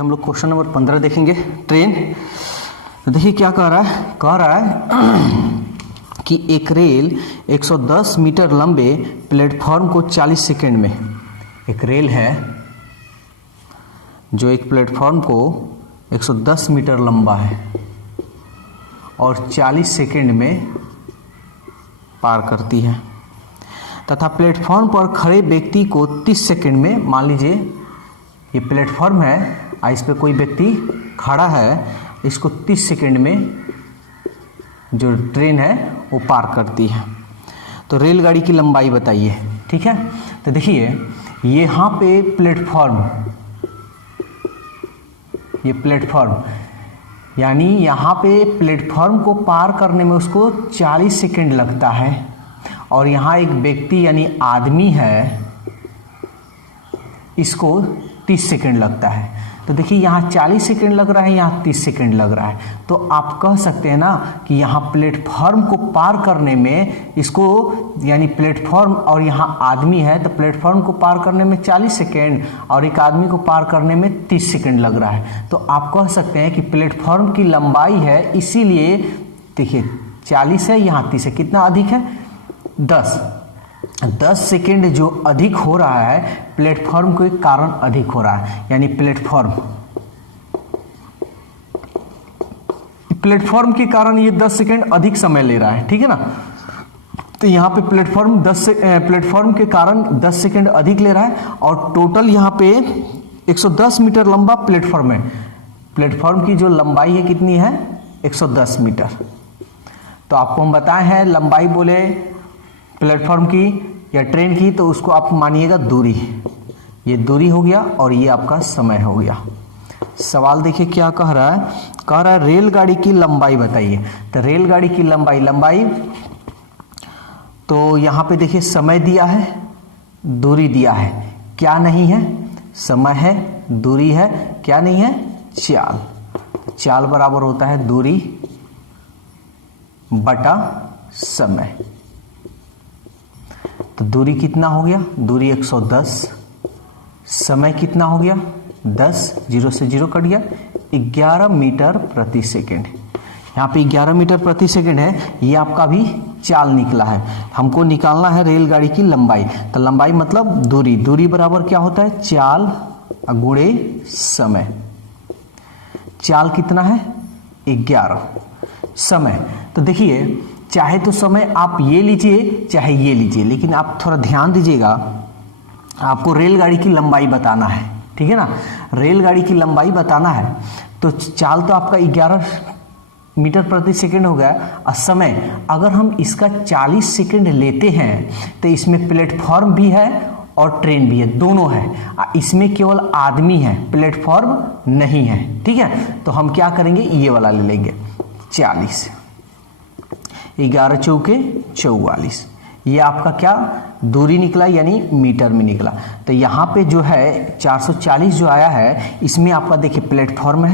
हम लोग question number 15 देखेंगे। ट्रेन, तो देखिए क्या कह रहा है कि एक रेल 110 मीटर लंबे प्लेटफॉर्म को 40 सेकंड में, एक रेल है जो एक प्लेटफॉर्म को 110 मीटर लंबा है और 40 सेकंड में पार करती है तथा प्लेटफॉर्म पर खड़े व्यक्ति को 30 सेकंड में, मान लीजिए ये प्लेटफॉर्म है, इस पे कोई व्यक्ति खड़ा है, इसको 30 सेकंड में जो ट्रेन है वो पार करती है। तो रेलगाड़ी की लंबाई बताइए। ठीक है, तो देखिए यहाँ पे प्लेटफॉर्म, ये प्लेटफॉर्म यानी यहाँ पे प्लेटफॉर्म को पार करने में उसको 40 सेकंड लगता है और यहाँ एक व्यक्ति यानी आदमी है, इसको 30 सेकंड लगता है। तो देखिए यहाँ 40 सेकंड लग रहा है, यहाँ 30 सेकंड लग रहा है। तो आप कह सकते हैं ना कि यहाँ प्लेटफॉर्म को पार करने में इसको, यानी प्लेटफॉर्म और यहाँ आदमी है, तो प्लेटफॉर्म को पार करने में 40 सेकंड और एक आदमी को पार करने में 30 सेकंड लग रहा है। तो आप कह सकते हैं कि प्लेटफॉर्म की लंबाई है, इसीलिए देखिए 40 है, यहाँ 30 है, कितना अधिक है? 10 सेकेंड जो अधिक हो रहा है प्लेटफॉर्म के कारण अधिक हो रहा है, यानी प्लेटफॉर्म के कारण ये 10 सेकेंड अधिक समय ले रहा है। ठीक है ना, तो यहाँ पे प्लेटफॉर्म के कारण 10 सेकेंड अधिक ले रहा है और टोटल यहाँ पे 110 मीटर लंबा प्लेटफॉर्म है। प्लेटफॉर्म की जो लंबाई है कितनी है? 110 मीटर। तो आपको हम बताए हैं लंबाई बोले प्लेटफॉर्म की या ट्रेन की, तो उसको आप मानिएगा दूरी। ये दूरी हो गया और ये आपका समय हो गया। सवाल देखिए क्या कह रहा है, रेलगाड़ी की लंबाई बताइए। तो रेलगाड़ी की लंबाई तो यहाँ पे देखिए समय दिया है, दूरी दिया है, क्या नहीं है? समय है, दूरी है, क्या नहीं है? चाल। चाल बराबर होता है दूरी बटा समय। तो दूरी कितना हो गया? दूरी 110, समय कितना हो गया? 10, 0 से 0 कट गया, 11 मीटर प्रति सेकंड। यहाँ पे 11 मीटर प्रति सेकंड है, ये आपका भी चाल निकला है। हमको निकालना है रेलगाड़ी की लंबाई। तो लंबाई मतलब दूरी, दूरी बराबर क्या होता है? चाल गुणे समय। चाल कितना है? 11। समय, तो देखिए चाहे तो समय आप ये लीजिए चाहे ये लीजिए, लेकिन आप थोड़ा ध्यान दीजिएगा, आपको रेलगाड़ी की लंबाई बताना है। ठीक है ना, रेलगाड़ी की लंबाई बताना है। तो चाल तो आपका 11 मीटर प्रति सेकंड हो गया और समय अगर हम इसका 40 सेकंड लेते हैं तो इसमें प्लेटफॉर्म भी है और ट्रेन भी है, दोनों है। इसमें केवल आदमी है, प्लेटफॉर्म नहीं है। ठीक है, तो हम क्या करेंगे, ये वाला ले लेंगे 40, 11 चौके 44। ये आपका क्या दूरी निकला, यानी मीटर में निकला। तो यहाँ पे जो है 440 जो आया है, इसमें आपका देखिए प्लेटफॉर्म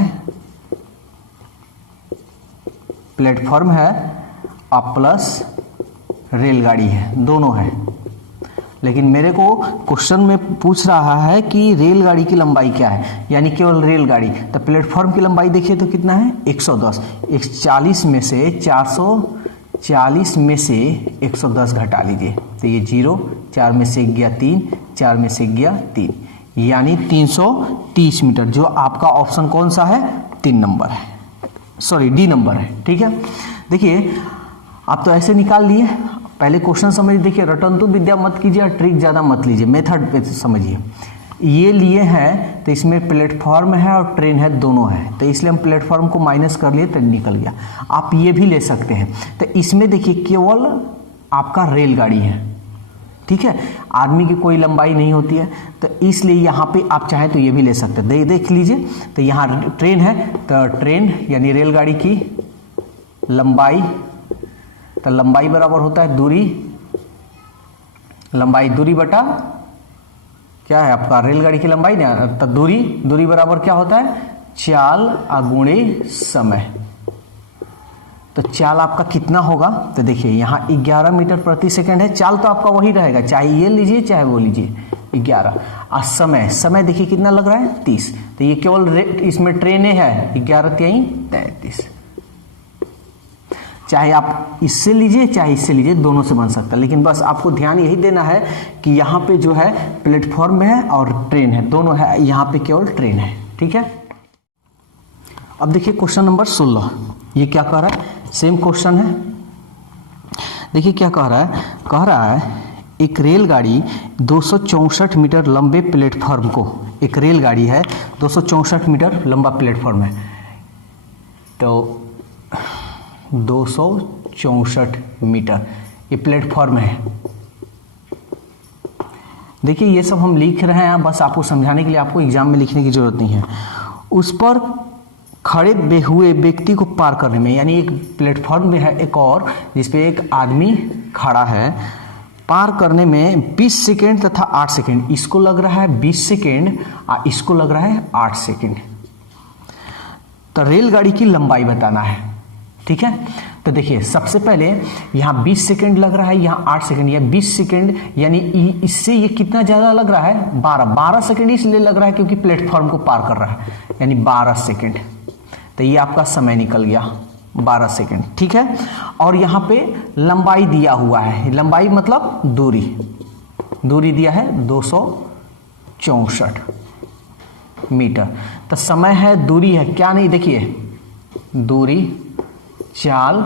है और प्लस रेलगाड़ी है, दोनों है। लेकिन मेरे को क्वेश्चन में पूछ रहा है कि रेलगाड़ी की लंबाई क्या है, यानी केवल रेलगाड़ी। तो प्लेटफॉर्म की लंबाई देखिए तो कितना है? 110। 40 में से 440 में से 110 घटा लीजिए, तो ये 0, 4 में से गया 3, 4 में से गया 3, यानी 330 मीटर। जो आपका ऑप्शन कौन सा है? 3 नंबर है, सॉरी डी नंबर है। ठीक है, देखिए आप तो ऐसे निकाल लिए। पहले क्वेश्चन समझिए, देखिए रटंतु विद्या मत कीजिए और ट्रिक ज़्यादा मत लीजिए, मेथड पे समझिए। ये लिए हैं तो इसमें प्लेटफॉर्म है और ट्रेन है, दोनों है, तो इसलिए हम प्लेटफॉर्म को माइनस कर लिए तो निकल गया। आप ये भी ले सकते हैं। तो इसमें देखिए केवल आपका रेलगाड़ी है। ठीक है, आदमी की कोई लंबाई नहीं होती है, तो इसलिए यहाँ पे आप चाहें तो ये भी ले सकते हैं। देख लीजिए, तो यहाँ ट्रेन है, तो ट्रेन यानी रेलगाड़ी की लंबाई, तो लंबाई बराबर होता है दूरी, लंबाई दूरी बटा क्या है आपका रेलगाड़ी की लंबाई ना, तो दूरी बराबर क्या होता है? चाल गुणे समय। तो चाल आपका कितना होगा? तो देखिए यहाँ 11 मीटर प्रति सेकंड है, चाल तो आपका वही रहेगा, चाहे ये लीजिए चाहे वो लीजिए, 11। और समय देखिए कितना लग रहा है 30, तो ये केवल इसमें ट्रेनें है 11 3 33। चाहे आप इससे लीजिए चाहे इससे लीजिए, दोनों से बन सकता है, लेकिन बस आपको ध्यान यही देना है कि यहाँ पे जो है प्लेटफॉर्म है और ट्रेन है, दोनों है, यहाँ पे केवल ट्रेन है। ठीक है, अब देखिए क्वेश्चन नंबर 16, ये क्या कह रहा है, सेम क्वेश्चन है। देखिए क्या कह रहा है एक रेलगाड़ी 264 मीटर लंबे प्लेटफॉर्म को, एक रेलगाड़ी है 264 मीटर लंबा प्लेटफॉर्म है, तो 264 मीटर ये प्लेटफॉर्म है। देखिए ये सब हम लिख रहे हैं बस आपको समझाने के लिए, आपको एग्जाम में लिखने की जरूरत नहीं है। उस पर खड़े हुए व्यक्ति को पार करने में, यानी एक प्लेटफॉर्म में है एक और जिसपे एक आदमी खड़ा है, पार करने में 20 सेकेंड तथा 8 सेकेंड, इसको लग रहा है 20 सेकेंड और इसको लग रहा है 8 सेकेंड। तो रेलगाड़ी की लंबाई बताना है। ठीक है, तो देखिए सबसे पहले यहाँ 20 सेकेंड लग रहा है, यहाँ 8 सेकेंड, या 20 सेकेंड, यानी इससे ये कितना ज़्यादा लग रहा है 12 सेकेंड इसलिए लग रहा है क्योंकि प्लेटफॉर्म को पार कर रहा है, यानी 12 सेकेंड। तो ये आपका समय निकल गया 12 सेकेंड। ठीक है, और यहाँ पे लंबाई दिया हुआ है, लंबाई मतलब दूरी दिया है 264 मीटर। तो समय है, दूरी है, क्या नहीं, देखिए दूरी, चाल,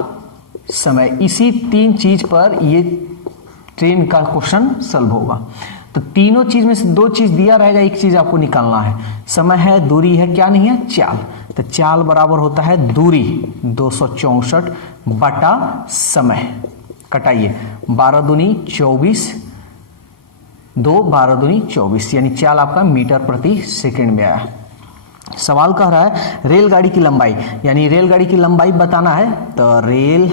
समय, इसी 3 चीज पर ये ट्रेन का क्वेश्चन सॉल्व होगा। तो तीनों चीज में से 2 चीज दिया रहेगा, एक चीज आपको निकालना है। समय है, दूरी है, क्या नहीं है, चाल। तो चाल बराबर होता है दूरी 264 बटा समय, कटाइए 12 दूनी 24, 12 दूनी 24, यानी चाल आपका मीटर प्रति सेकेंड में आया। सवाल कह रहा है रेलगाड़ी की लंबाई, यानी रेलगाड़ी की लंबाई बताना है। तो रेलगाड़ी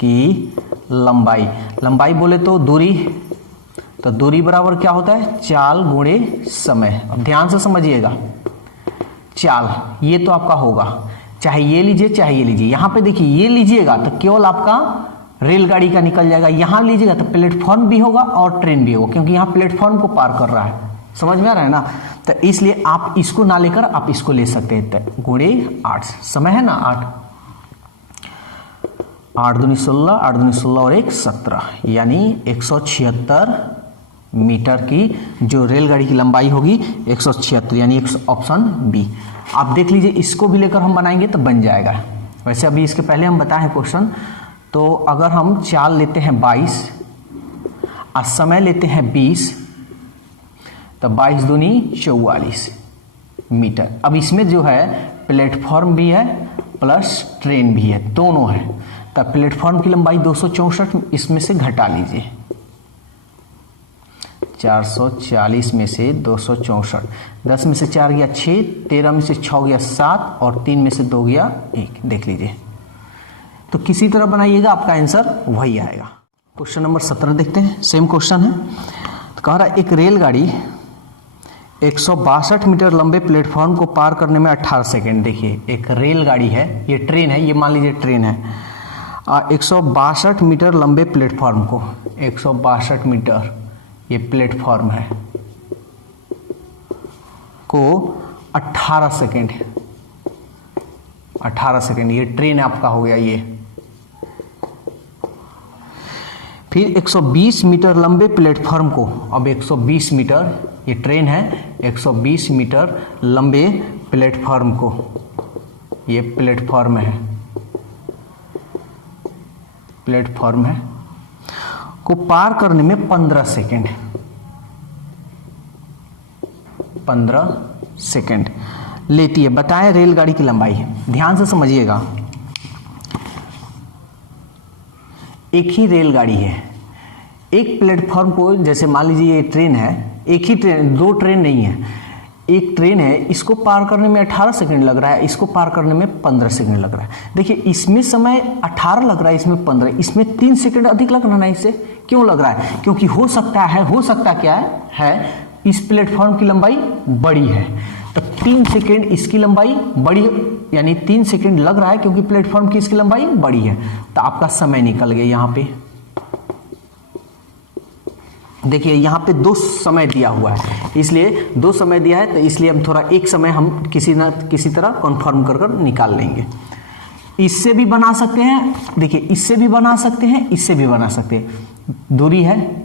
की लंबाई बोले तो दूरी, तो दूरी बराबर क्या होता है, चाल गुणे समय। अब ध्यान से समझिएगा, चाल ये तो आपका होगा, चाहे ये लीजिए चाहे ये लीजिए। यहां पे देखिए ये लीजिएगा तो केवल आपका रेलगाड़ी का निकल जाएगा, यहां लीजिएगा तो प्लेटफॉर्म भी होगा और ट्रेन भी होगा, क्योंकि यहां प्लेटफॉर्म को पार कर रहा है। समझ में आ रहा है ना, तो इसलिए आप इसको ना लेकर आप इसको ले सकते हैं। तो गुणे 8, समय है ना 8 दूनी 16, 8 दूनी 16 और 1 17, यानी 176 मीटर की जो रेलगाड़ी की लंबाई होगी 176, यानी ऑप्शन बी। आप देख लीजिए, इसको भी लेकर हम बनाएंगे तो बन जाएगा। वैसे अभी इसके पहले हम बताए क्वेश्चन, तो अगर हम चाल लेते हैं 22 और समय लेते हैं 20, तो 22 दूनी 44 मीटर। अब इसमें जो है प्लेटफॉर्म भी है प्लस ट्रेन भी है, दोनों है। तब प्लेटफॉर्म की लंबाई 264, इसमें से घटा लीजिए 440 में से 264, 10 में से 4 गया 6, 13 में से 6 गया 7 और 3 में से 2 गया 1। देख लीजिए, तो किसी तरह बनाइएगा आपका आंसर वही आएगा। क्वेश्चन नंबर 17 देखते हैं, सेम क्वेश्चन है। तो कह रहा है एक रेलगाड़ी 162 मीटर लंबे प्लेटफॉर्म को पार करने में 18 सेकेंड। देखिए एक रेलगाड़ी है, ये ट्रेन है, ये मान लीजिए ट्रेन है, 162 मीटर लंबे प्लेटफॉर्म को, 162 मीटर ये प्लेटफॉर्म है, को 18 सेकेंड, 18 सेकेंड ये ट्रेन आपका हो गया ये। फिर 120 मीटर लंबे प्लेटफॉर्म को, अब 120 मीटर ये ट्रेन है, 120 मीटर लंबे प्लेटफॉर्म को, ये प्लेटफॉर्म है, प्लेटफॉर्म है को पार करने में 15 सेकेंड, 15 सेकेंड लेती है। बताएं रेलगाड़ी की लंबाई। ध्यान से समझिएगा, एक ही रेलगाड़ी है, एक प्लेटफॉर्म को, जैसे मान लीजिए ये ट्रेन है, एक ही ट्रेन, 2 ट्रेन नहीं है, एक ट्रेन है, इसको पार करने में 18 सेकंड लग रहा है, इसको पार करने में 15 सेकंड लग रहा है। देखिए इसमें समय 18 लग रहा है, इसमें 15, इसमें 3 सेकंड अधिक लग रहा है। इससे क्यों लग रहा है? क्योंकि हो सकता क्या है इस प्लेटफॉर्म की लंबाई बड़ी है, तो 3 सेकंड इसकी लंबाई बड़ी, यानी 3 सेकंड लग रहा है क्योंकि प्लेटफॉर्म की इसकी लंबाई बड़ी है। तो आपका समय निकल गया यहाँ पे। देखिए यहाँ पे 2 समय दिया हुआ है, इसलिए 2 समय दिया है, तो इसलिए हम थोड़ा एक समय हम किसी ना किसी तरह कन्फर्म कर निकाल लेंगे। इससे भी बना सकते हैं, देखिए इससे भी बना सकते हैं, इससे भी बना सकते हैं। दूरी है,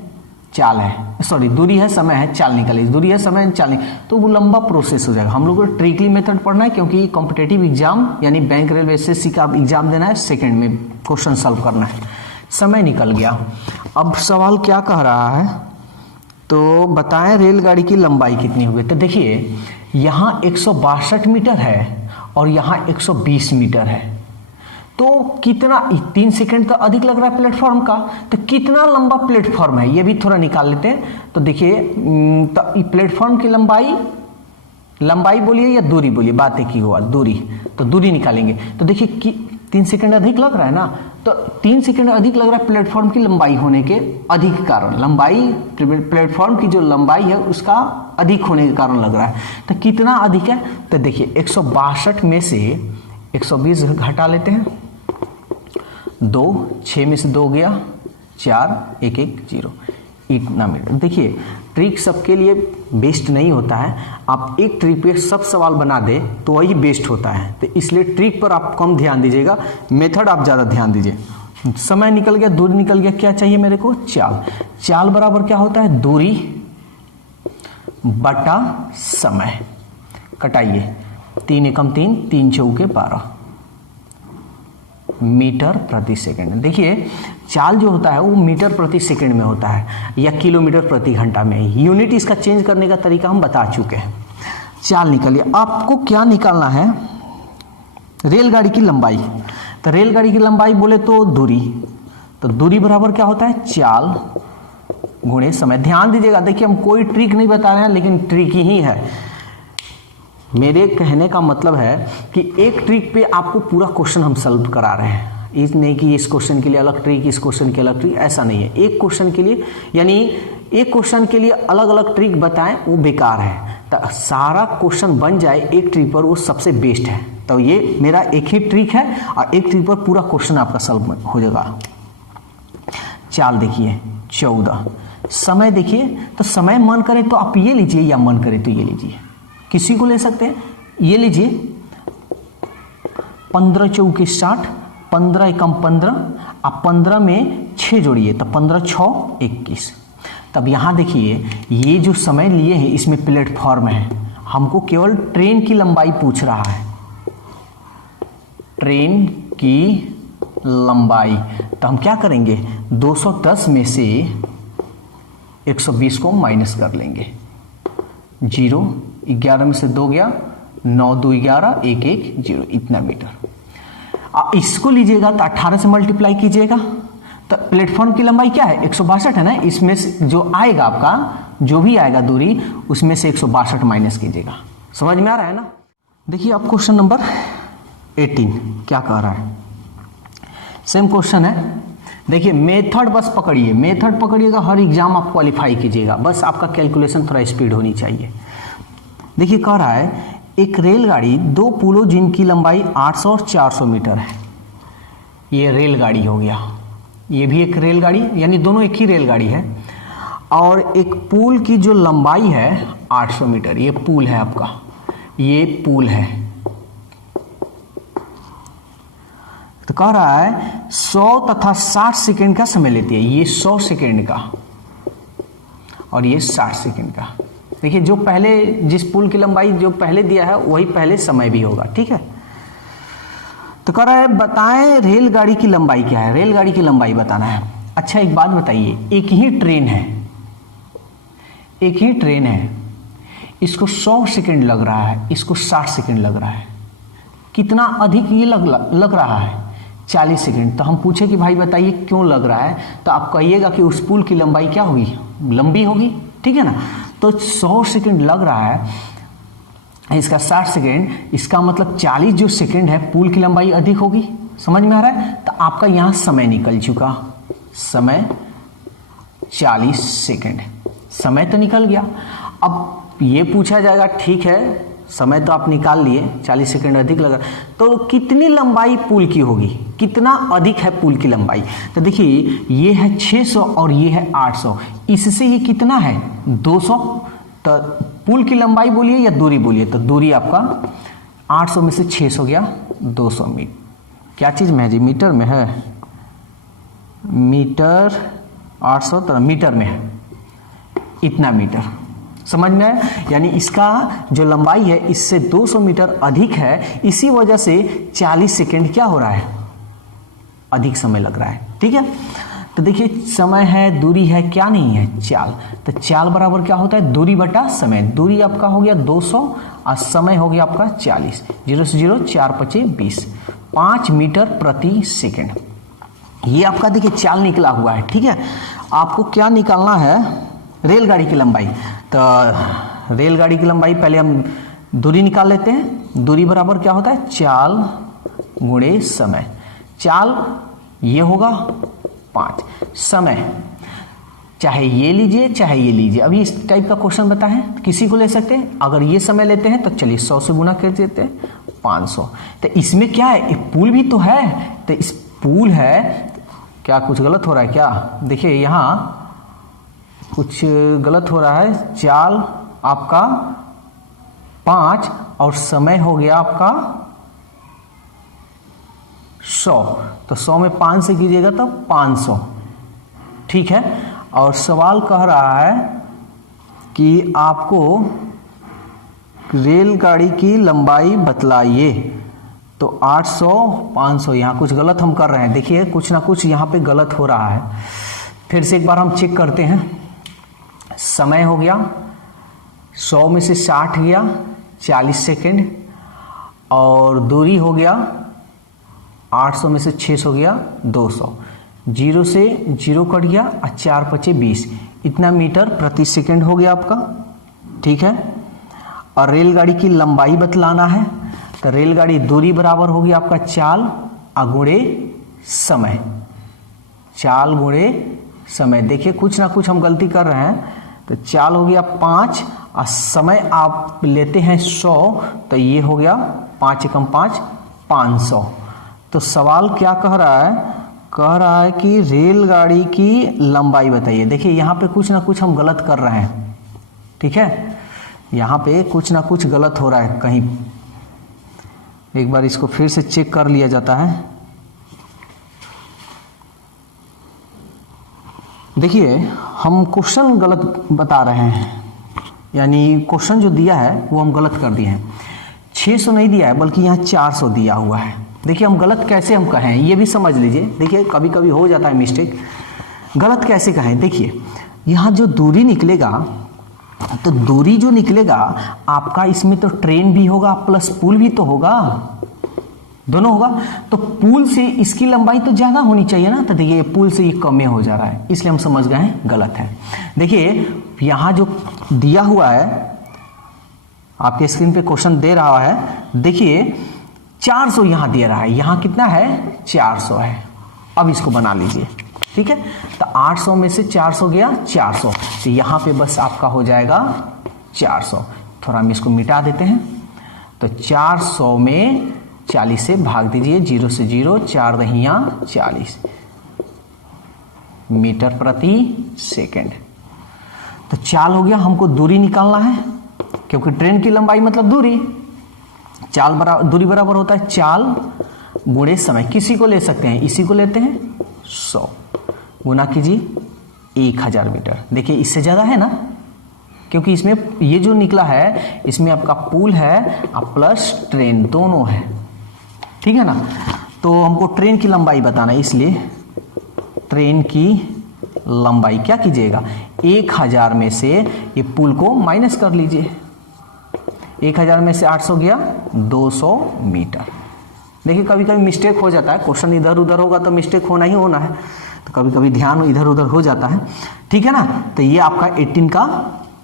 चाल है, सॉरी दूरी है, समय है, चाल निकालिए। दूरी है, समय है, चाल निकालिए, तो वो लंबा प्रोसेस हो जाएगा। हम लोग को ट्रिकली मेथड पढ़ना है, क्योंकि कॉम्पिटेटिव एग्जाम यानी बैंक, रेलवे, एसएससी का एग्जाम देना है, सेकंड में क्वेश्चन सॉल्व करना है। समय निकल गया। अब सवाल क्या कह रहा है, तो बताएं रेलगाड़ी की लंबाई कितनी होगी। तो देखिए यहाँ 162 मीटर है और यहाँ 120 मीटर है, तो कितना, 3 सेकंड तो अधिक लग रहा है प्लेटफॉर्म का, तो कितना लंबा प्लेटफॉर्म है ये भी थोड़ा निकाल लेते हैं। तो देखिए तो प्लेटफॉर्म की लंबाई बोलिए या दूरी बोलिए, बात एक ही हुआ, दूरी, तो दूरी निकालेंगे। तो देखिए कि 3 सेकंड अधिक लग रहा है ना, तो 3 सेकंड अधिक लग रहा है प्लेटफॉर्म की लंबाई होने के अधिक कारण, लंबाई प्लेटफॉर्म की जो लंबाई है उसका अधिक होने के कारण लग रहा है। तो कितना अधिक है, तो देखिए 162 में से 120 घटा लेते हैं, 2, 6 में से 2 गया, 4, 1, 1, 0, इतना मीटर। देखिए ट्रिक सबके लिए बेस्ट नहीं होता है, आप एक ट्रिक पे सब सवाल बना दे तो वही बेस्ट होता है, तो इसलिए ट्रिक पर आप कम ध्यान दीजिएगा, मेथड आप ज़्यादा ध्यान दीजिए। समय निकल गया, दूरी निकल गया, क्या चाहिए मेरे को, चाल। चाल बराबर क्या होता है, दूरी बटा समय। कटाइए, 3 एकम 3, 3 चौके 12 मीटर प्रति सेकंड। देखिए चाल जो होता है वो मीटर प्रति सेकंड में होता है या किलोमीटर प्रति घंटा में। यूनिट इसका चेंज करने का तरीका हम बता चुके हैं। चाल निकालिए, आपको क्या निकालना है, रेलगाड़ी की लंबाई। तो रेलगाड़ी की लंबाई बोले तो दूरी, तो दूरी बराबर क्या होता है, चाल गुणे समय। ध्यान दीजिएगा, देखिए हम कोई ट्रिक नहीं बता रहे हैं, लेकिन ट्रिक ही है। मेरे कहने का मतलब है कि एक ट्रिक पे आपको पूरा क्वेश्चन हम सॉल्व करा रहे हैं, इस नहीं कि इस क्वेश्चन के लिए अलग ट्रिक, इस क्वेश्चन के अलग ट्रिक, ऐसा नहीं है। एक क्वेश्चन के लिए, यानी एक क्वेश्चन के लिए अलग अलग ट्रिक बताएं वो बेकार है, तो सारा क्वेश्चन बन जाए एक ट्रिक पर, वो सबसे बेस्ट है। तो ये मेरा एक ही ट्रिक है और एक ट्रिक पर पूरा क्वेश्चन आपका सॉल्व हो जाएगा। चाल देखिए 14, समय देखिए, तो समय मन करे तो आप ये लीजिए या मन करे तो ये लीजिए, किसी को ले सकते हैं, ये लीजिए 15 चौके 60, 15 एकम 15, आप 15 में 6 जोड़िए तो 15 6 21। तब यहाँ देखिए ये जो समय लिए हैं इसमें प्लेटफॉर्म है, हमको केवल ट्रेन की लंबाई पूछ रहा है, ट्रेन की लंबाई। तो हम क्या करेंगे, 210 में से 120 को माइनस कर लेंगे, 0, 11 में से 2 गया, 9 2 11, 1 1 0, इतना मीटर। इसको लीजिएगा तो 18 से मल्टीप्लाई कीजिएगा, तो प्लेटफॉर्म की लंबाई क्या है, 162 है ना, इसमें से जो आएगा आपका, जो भी आएगा दूरी, उसमें से 162 माइनस कीजिएगा। समझ में आ रहा है ना। देखिए अब क्वेश्चन नंबर 18 क्या कह रहा है, सेम क्वेश्चन है। देखिए मेथड बस पकड़िए, मेथड पकड़िएगा, हर एग्जाम आप क्वालिफाई कीजिएगा, बस आपका कैलकुलेशन थोड़ा स्पीड होनी चाहिए। देखिए कह रहा है एक रेलगाड़ी 2 पुलों जिनकी लंबाई 800 और 400 मीटर है, ये रेलगाड़ी हो गया, ये भी एक रेलगाड़ी, यानी दोनों एक ही रेलगाड़ी है, और एक पुल की जो लंबाई है 800 मीटर, ये पुल है आपका, ये पुल है। तो कह रहा है 100 तथा 60 सेकेंड का समय लेती है, ये 100 सेकेंड का और ये 60 सेकेंड का। देखिए जो पहले, जिस पुल की लंबाई जो पहले दिया है वही पहले समय भी होगा, ठीक है। तो कह रहा है बताएं रेलगाड़ी की लंबाई क्या है, रेलगाड़ी की लंबाई बताना है। अच्छा एक बात बताइए, एक ही ट्रेन है, एक ही ट्रेन है, इसको 100 सेकेंड लग रहा है, इसको 60 सेकेंड लग रहा है, कितना अधिक ये लग रहा है, 40 सेकेंड। तो हम पूछे कि भाई बताइए क्यों लग रहा है, तो आप कहिएगा कि उस पुल की लंबाई क्या होगी, लंबी होगी, ठीक है ना। तो 100 सेकेंड लग रहा है, इसका 60 सेकेंड, इसका मतलब 40 जो सेकेंड है पुल की लंबाई अधिक होगी। समझ में आ रहा है। तो आपका यहां समय निकल चुका, समय 40 सेकेंड, समय तो निकल गया। अब ये पूछा जाएगा ठीक है समय तो आप निकाल लिए, 40 सेकंड अधिक लगा, तो कितनी लंबाई पुल की होगी, कितना अधिक है पुल की लंबाई। तो देखिए ये है 600 और ये है 800, इससे ये कितना है 200। तो पुल की लंबाई बोलिए या दूरी बोलिए, तो दूरी आपका 800 में से 600 गया 200 मीटर। क्या चीज़ में है जी, मीटर में है, मीटर 800 तो मीटर में है, इतना मीटर। समझ में आया? यानी इसका जो लंबाई है इससे 200 मीटर अधिक है, इसी वजह से 40 सेकंड क्या हो रहा है, अधिक समय लग रहा है। ठीक है, तो देखिए समय है, दूरी है, क्या नहीं है, चाल। तो चाल बराबर क्या होता है, दूरी बटा समय। दूरी आपका हो गया 200 और समय हो गया आपका 40। 0 से 0 4 5 20, 5 मीटर प्रति सेकंड। ये आपका देखिए चाल निकला हुआ है। ठीक है, आपको क्या निकालना है, रेलगाड़ी की लंबाई। तो रेलगाड़ी की लंबाई पहले हम दूरी निकाल लेते हैं। दूरी बराबर क्या होता है, चाल गुणे समय। चाल ये होगा 5, समय चाहे ये लीजिए चाहे ये लीजिए। अभी इस टाइप का क्वेश्चन बता है, किसी को ले सकते हैं। अगर ये समय लेते हैं तो चलिए 100 से गुना कर देते हैं, 500। तो इसमें क्या है, एक पुल भी तो है। तो इस पुल है, क्या कुछ गलत हो रहा है क्या, देखिए यहाँ कुछ गलत हो रहा है। चाल आपका 5 और समय हो गया आपका 100। तो 100 में 5 से कीजिएगा तो 500। ठीक है, और सवाल कह रहा है कि आपको रेलगाड़ी की लंबाई बतलाइए। तो 800 500, यहाँ कुछ गलत हम कर रहे हैं। देखिए कुछ ना कुछ यहाँ पे गलत हो रहा है। फिर से एक बार हम चेक करते हैं। समय हो गया 100 में से 60 गया 40 सेकेंड, और दूरी हो गया 800 में से 600 गया 200। 0 से 0 कट गया और 4 5 20, इतना मीटर प्रति सेकंड हो गया आपका। ठीक है, और रेलगाड़ी की लंबाई बतलाना है। तो रेलगाड़ी दूरी बराबर होगी आपका चाल गुणे समय। चाल गुणे समय। देखिए कुछ ना कुछ हम गलती कर रहे हैं। तो चाल हो गया 5 और समय आप लेते हैं 100, तो ये हो गया 5 एकम 5 500। तो सवाल क्या कह रहा है, कह रहा है कि रेलगाड़ी की लंबाई बताइए। देखिए यहाँ पे कुछ ना कुछ हम गलत कर रहे हैं। ठीक है, यहाँ पे कुछ ना कुछ गलत हो रहा है कहीं। एक बार इसको फिर से चेक कर लिया जाता है। देखिए हम क्वेश्चन गलत बता रहे हैं, यानी क्वेश्चन जो दिया है वो हम गलत कर दिए हैं। 600 नहीं दिया है बल्कि यहाँ 400 दिया हुआ है। देखिए हम गलत कैसे हम कहें ये भी समझ लीजिए। देखिए कभी कभी हो जाता है मिस्टेक, गलत कैसे कहें। देखिए यहाँ जो दूरी निकलेगा, तो दूरी जो निकलेगा आपका, इसमें तो ट्रेन भी होगा प्लस पुल भी तो होगा, दोनों होगा। तो पुल से इसकी लंबाई तो ज्यादा होनी चाहिए ना। तो देखिए पुल से ये कम हो जा रहा है, इसलिए हम समझ गए हैं गलत है। देखिए यहाँ जो दिया हुआ है, आपके स्क्रीन पे क्वेश्चन दे रहा है, देखिए 400 यहाँ दे रहा है, यहाँ कितना है 400 है। अब इसको बना लीजिए। ठीक है, तो 800 में से 400 गया 400, तो यहाँ पे बस आपका हो जाएगा 400। थोड़ा हम इसको मिटा देते हैं। तो 400 में 40 से भाग दीजिए, 0 से 0 4 दहिया 40 मीटर प्रति सेकंड। तो चाल हो गया, हमको दूरी निकालना है क्योंकि ट्रेन की लंबाई मतलब दूरी। चाल बराबर, दूरी बराबर होता है चाल गुणे समय। किसी को ले सकते हैं, इसी को लेते हैं 100, गुना कीजिए 1000 मीटर। देखिए इससे ज्यादा है ना, क्योंकि इसमें ये जो निकला है इसमें आपका पुल है और प्लस ट्रेन दोनों है। ठीक है ना, तो हमको ट्रेन की लंबाई बताना है, इसलिए ट्रेन की लंबाई क्या कीजिएगा, 1000 में से ये पुल को माइनस कर लीजिए। 1000 में से 800 गया 200 मीटर। देखिए कभी कभी मिस्टेक हो जाता है, क्वेश्चन इधर उधर होगा तो मिस्टेक होना ही होना है, तो कभी कभी ध्यान इधर उधर हो जाता है। ठीक है ना, तो ये आपका 18 का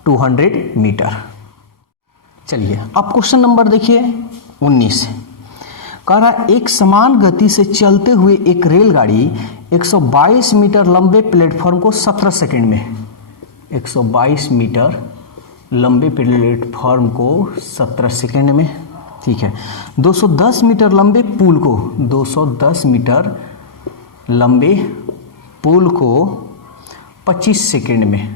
200 मीटर। चलिए अब क्वेश्चन नंबर देखिए 19। कह रहा है एक समान गति से चलते हुए एक रेलगाड़ी 122 मीटर लंबे प्लेटफॉर्म को 17 सेकंड में, 122 मीटर लंबे प्लेटफॉर्म को 17 सेकेंड में, ठीक है। 210 मीटर लंबे पुल को, 210 मीटर लंबे पुल को 25 सेकेंड में।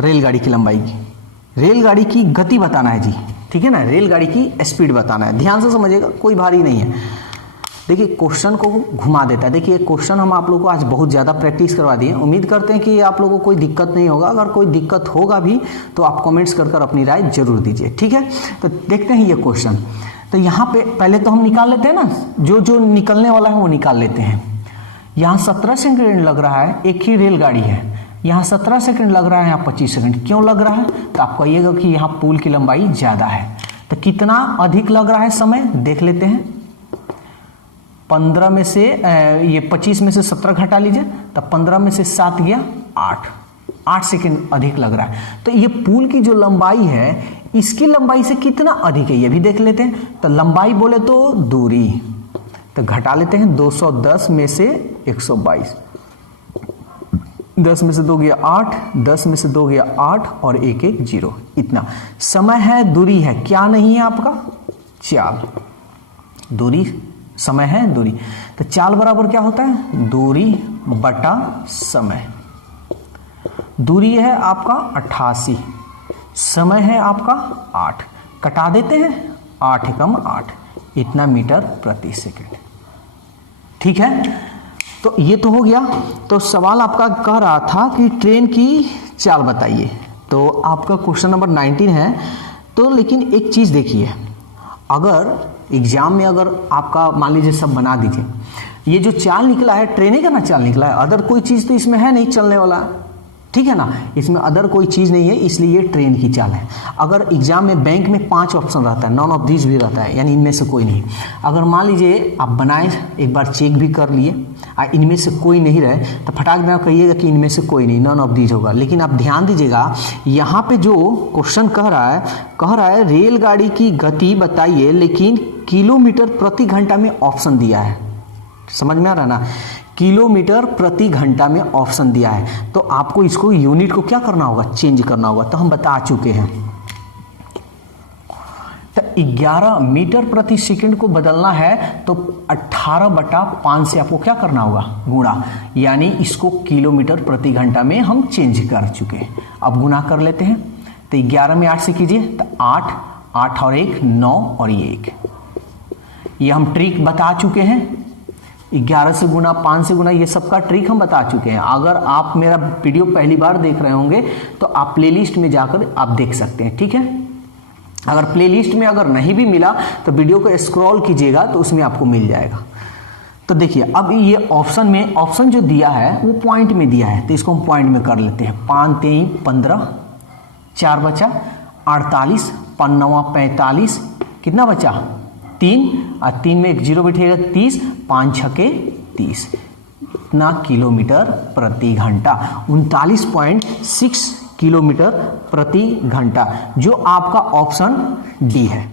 रेलगाड़ी की लंबाई, रेलगाड़ी की गति बताना है जी, ठीक है ना, रेलगाड़ी की स्पीड बताना है। ध्यान से समझिएगा, कोई भारी नहीं है। देखिए क्वेश्चन को घुमा देता है। देखिए क्वेश्चन हम आप लोगों को आज बहुत ज़्यादा प्रैक्टिस करवा दिए। उम्मीद करते हैं कि आप लोगों को कोई दिक्कत नहीं होगा। अगर कोई दिक्कत होगा भी तो आप कमेंट्स कर अपनी राय जरूर दीजिए, ठीक है। तो देखते हैं ये क्वेश्चन। तो यहाँ पे पहले तो हम निकाल लेते हैं ना, जो निकलने वाला है वो निकाल लेते हैं। यहाँ 17 सेकेंड लग रहा है, एक ही रेलगाड़ी है। यहाँ 17 सेकेंड लग रहा है, यहाँ 25 सेकेंड। क्यों लग रहा है? तो आप कहिएगा कि यहाँ पुल की लंबाई ज़्यादा है। तो कितना अधिक लग रहा है समय, देख लेते हैं। 15 में से ये 25 में से 17 घटा लीजिए, तब 15 में से 7 गया 8 सेकेंड अधिक लग रहा है। तो ये पुल की जो लंबाई है इसकी लंबाई से कितना अधिक है ये भी देख लेते हैं। तो लंबाई बोले तो दूरी, तो घटा लेते हैं। 210 में से 122, 10 में से 2 गया 8, 10 में से 2 गया 8 और 1 1 0, इतना। समय है, दूरी है, क्या नहीं है आपका? चाल। दूरी, समय है, दूरी। तो चाल बराबर क्या होता है? दूरी बटा समय। दूरी है आपका 88, समय है आपका 8, कटा देते हैं 8 एकम 8, इतना मीटर प्रति सेकंड, ठीक है। तो ये तो हो गया। तो सवाल आपका कह रहा था कि ट्रेन की चाल बताइए। तो आपका क्वेश्चन नंबर 19 है। तो लेकिन एक चीज देखिए, अगर एग्जाम में अगर आपका मान लीजिए सब बना दीजिए, ये जो चाल निकला है ट्रेन का ना चाल निकला है, अदर कोई चीज तो इसमें है नहीं चलने वाला, ठीक है ना, इसमें अदर कोई चीज नहीं है, इसलिए ये ट्रेन की चाल है। अगर एग्जाम में बैंक में 5 ऑप्शन रहता है, नॉन ऑफ दिस भी रहता है, यानी इनमें से कोई नहीं। अगर मान लीजिए आप बनाए, एक बार चेक भी कर लिए, इनमें से कोई नहीं रहे, तो फटाक देना कहिएगा कि इनमें से कोई नहीं, नॉन ऑफ दिस होगा। लेकिन आप ध्यान दीजिएगा, यहाँ पे जो क्वेश्चन कह रहा है रेलगाड़ी की गति बताइए, लेकिन किलोमीटर प्रति घंटा में ऑप्शन दिया है। समझ में आ रहा ना, किलोमीटर प्रति घंटा में ऑप्शन दिया है। तो आपको इसको यूनिट को क्या करना होगा? चेंज करना होगा। तो हम बता चुके हैं। तो 11 मीटर प्रति सेकंड को बदलना है तो 18/5 से आपको क्या करना होगा? गुणा, यानी इसको किलोमीटर प्रति घंटा में हम चेंज कर चुके हैं। अब गुना कर लेते हैं। तो 11 में 8 से कीजिए तो 8, 8 और 1 9 और ये 1। ये हम ट्रिक बता चुके हैं। 11 से गुना, 5 से गुना, ये सबका ट्रिक हम बता चुके हैं। अगर आप मेरा वीडियो पहली बार देख रहे होंगे तो आप प्लेलिस्ट में जाकर आप देख सकते हैं, ठीक है। अगर प्लेलिस्ट में अगर नहीं भी मिला तो वीडियो को स्क्रॉल कीजिएगा तो उसमें आपको मिल जाएगा। तो देखिए अब ये ऑप्शन में, ऑप्शन जो दिया है वो पॉइंट में दिया है, तो इसको हम पॉइंट में कर लेते हैं। 5 3 15, 4 बचा 48, 5 9 45, कितना बचा? 3, और 3 में एक 0 बैठेगा 30, 5 6 30, इतना किलोमीटर प्रति घंटा, 39.6 किलोमीटर प्रति घंटा, जो आपका ऑप्शन डी है,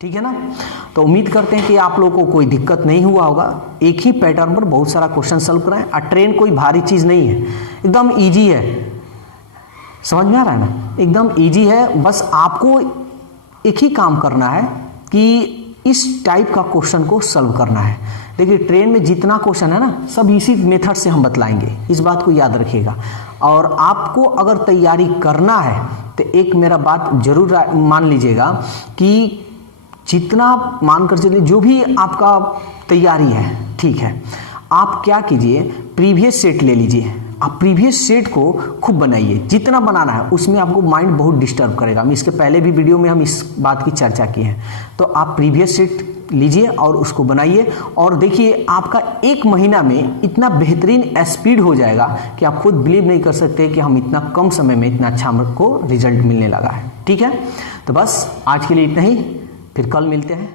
ठीक है ना। तो उम्मीद करते हैं कि आप लोगों को कोई दिक्कत नहीं हुआ होगा। एक ही पैटर्न पर बहुत सारा क्वेश्चन सॉल्व कराएं, और ट्रेन कोई भारी चीज नहीं है, एकदम इजी है। समझ में आ रहा है ना, एकदम इजी है। बस आपको एक ही काम करना है कि इस टाइप का क्वेश्चन को सॉल्व करना है। देखिए ट्रेन में जितना क्वेश्चन है ना, सब इसी मेथड से हम बतलाएंगे, इस बात को याद रखिएगा। और आपको अगर तैयारी करना है तो एक मेरा बात जरूर मान लीजिएगा कि जितना मानकर चलिए, जो भी आपका तैयारी है, ठीक है, आप क्या कीजिए, प्रीवियस सेट ले लीजिए। आप प्रीवियस सेट को खूब बनाइए, जितना बनाना है। उसमें आपको माइंड बहुत डिस्टर्ब करेगा। हम इसके पहले भी वीडियो में हम इस बात की चर्चा की है। तो आप प्रीवियस सेट लीजिए और उसको बनाइए, और देखिए आपका 1 महीना में इतना बेहतरीन स्पीड हो जाएगा कि आप खुद बिलीव नहीं कर सकते कि हम इतना कम समय में इतना अच्छा हमको रिजल्ट मिलने लगा है, ठीक है। तो बस आज के लिए इतना ही, फिर कल मिलते हैं।